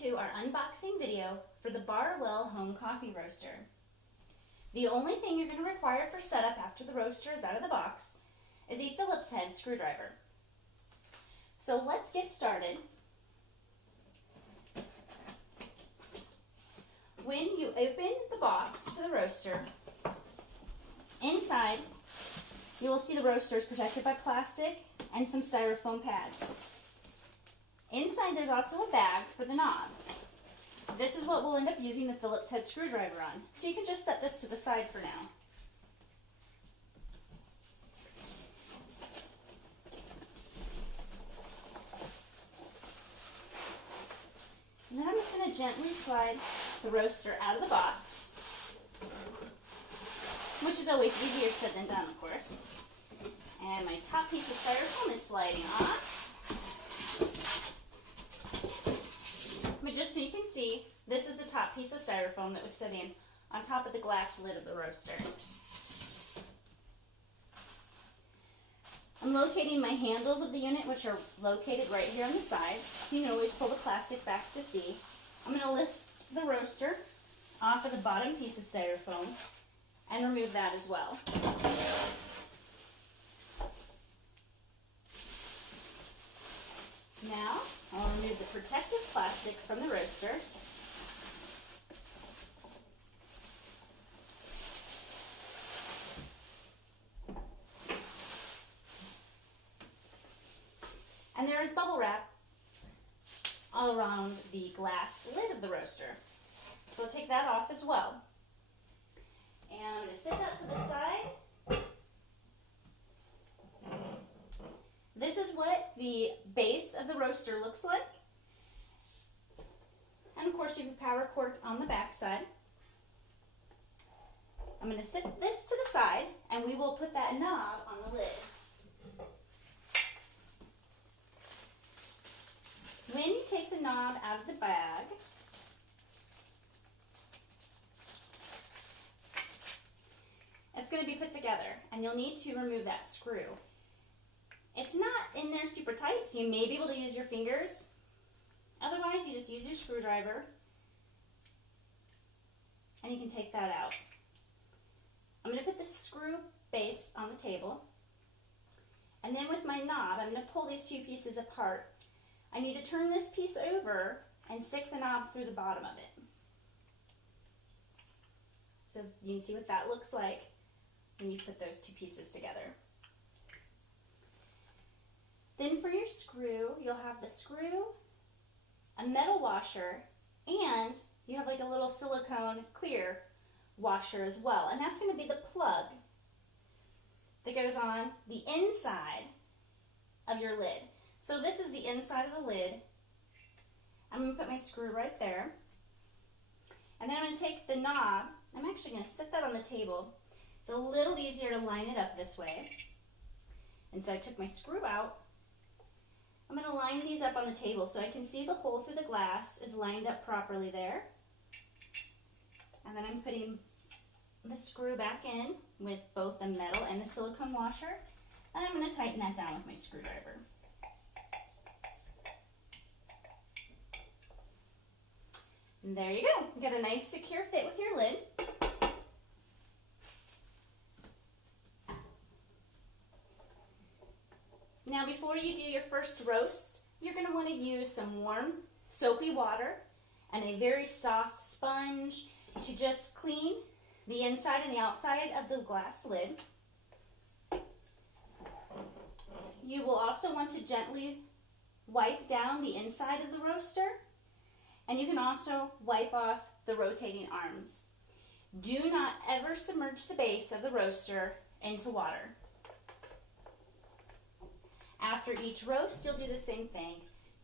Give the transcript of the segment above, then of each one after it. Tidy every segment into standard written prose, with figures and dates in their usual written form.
to our unboxing video for the Barwell Home Coffee Roaster. The only thing you're going to require for setup after the roaster is out of the box is a Phillips head screwdriver. So let's get started. When you open the box to the roaster, inside you will see the roaster is protected by plastic and some styrofoam pads. Inside there's also a bag for the knob. This is what we'll end up using the Phillips head screwdriver on. So you can just set this to the side for now. And then I'm just going to gently slide the roaster out of the box, which is always easier said than done, of course. And my top piece of styrofoam is sliding off. But just so you can see, this is the top piece of styrofoam that was sitting on top of the glass lid of the roaster. I'm locating my handles of the unit, which are located right here on the sides. You can always pull the plastic back to see. I'm going to lift the roaster off of the bottom piece of styrofoam and remove that as well. Now, I'll remove the protective plastic from the roaster. And there is bubble wrap all around the glass lid of the roaster. So I'll take that off as well. And I'm going to set that to the side. This is what the base of the roaster looks like. And of course you have a power cord on the back side. I'm going to set this to the side and we will put that knob on the lid. When you take the knob out of the bag, it's going to be put together and you'll need to remove that screw. It's not in there super tight, so you may be able to use your fingers. Otherwise, you just use your screwdriver and you can take that out. I'm going to put the screw base on the table, and then with my knob, I'm going to pull these two pieces apart. I need to turn this piece over and stick the knob through the bottom of it. So you can see what that looks like when you put those two pieces together. Then for your screw, you'll have the screw, a metal washer, and you have like a little silicone clear washer as well. And that's going to be the plug that goes on the inside of your lid. So this is the inside of the lid. I'm going to put my screw right there. And then I'm going to take the knob. I'm actually going to set that on the table. It's a little easier to line it up this way. And so I took my screw out. I'm going to line these up on the table so I can see the hole through the glass is lined up properly there. And then I'm putting the screw back in with both the metal and the silicone washer. And I'm going to tighten that down with my screwdriver. And there you go. You got a nice secure fit with your lid. Now before you do your first roast, you're going to want to use some warm soapy water and a very soft sponge to just clean the inside and the outside of the glass lid. You will also want to gently wipe down the inside of the roaster, and you can also wipe off the rotating arms. Do not ever submerge the base of the roaster into water. After each roast, you'll do the same thing.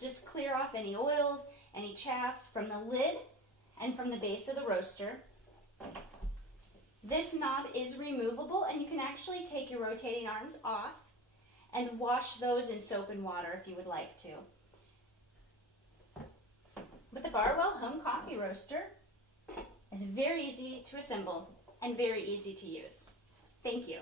Just clear off any oils, any chaff from the lid and from the base of the roaster. This knob is removable and you can actually take your rotating arms off and wash those in soap and water if you would like to. But the Barwell Home Coffee Roaster is very easy to assemble and very easy to use. Thank you.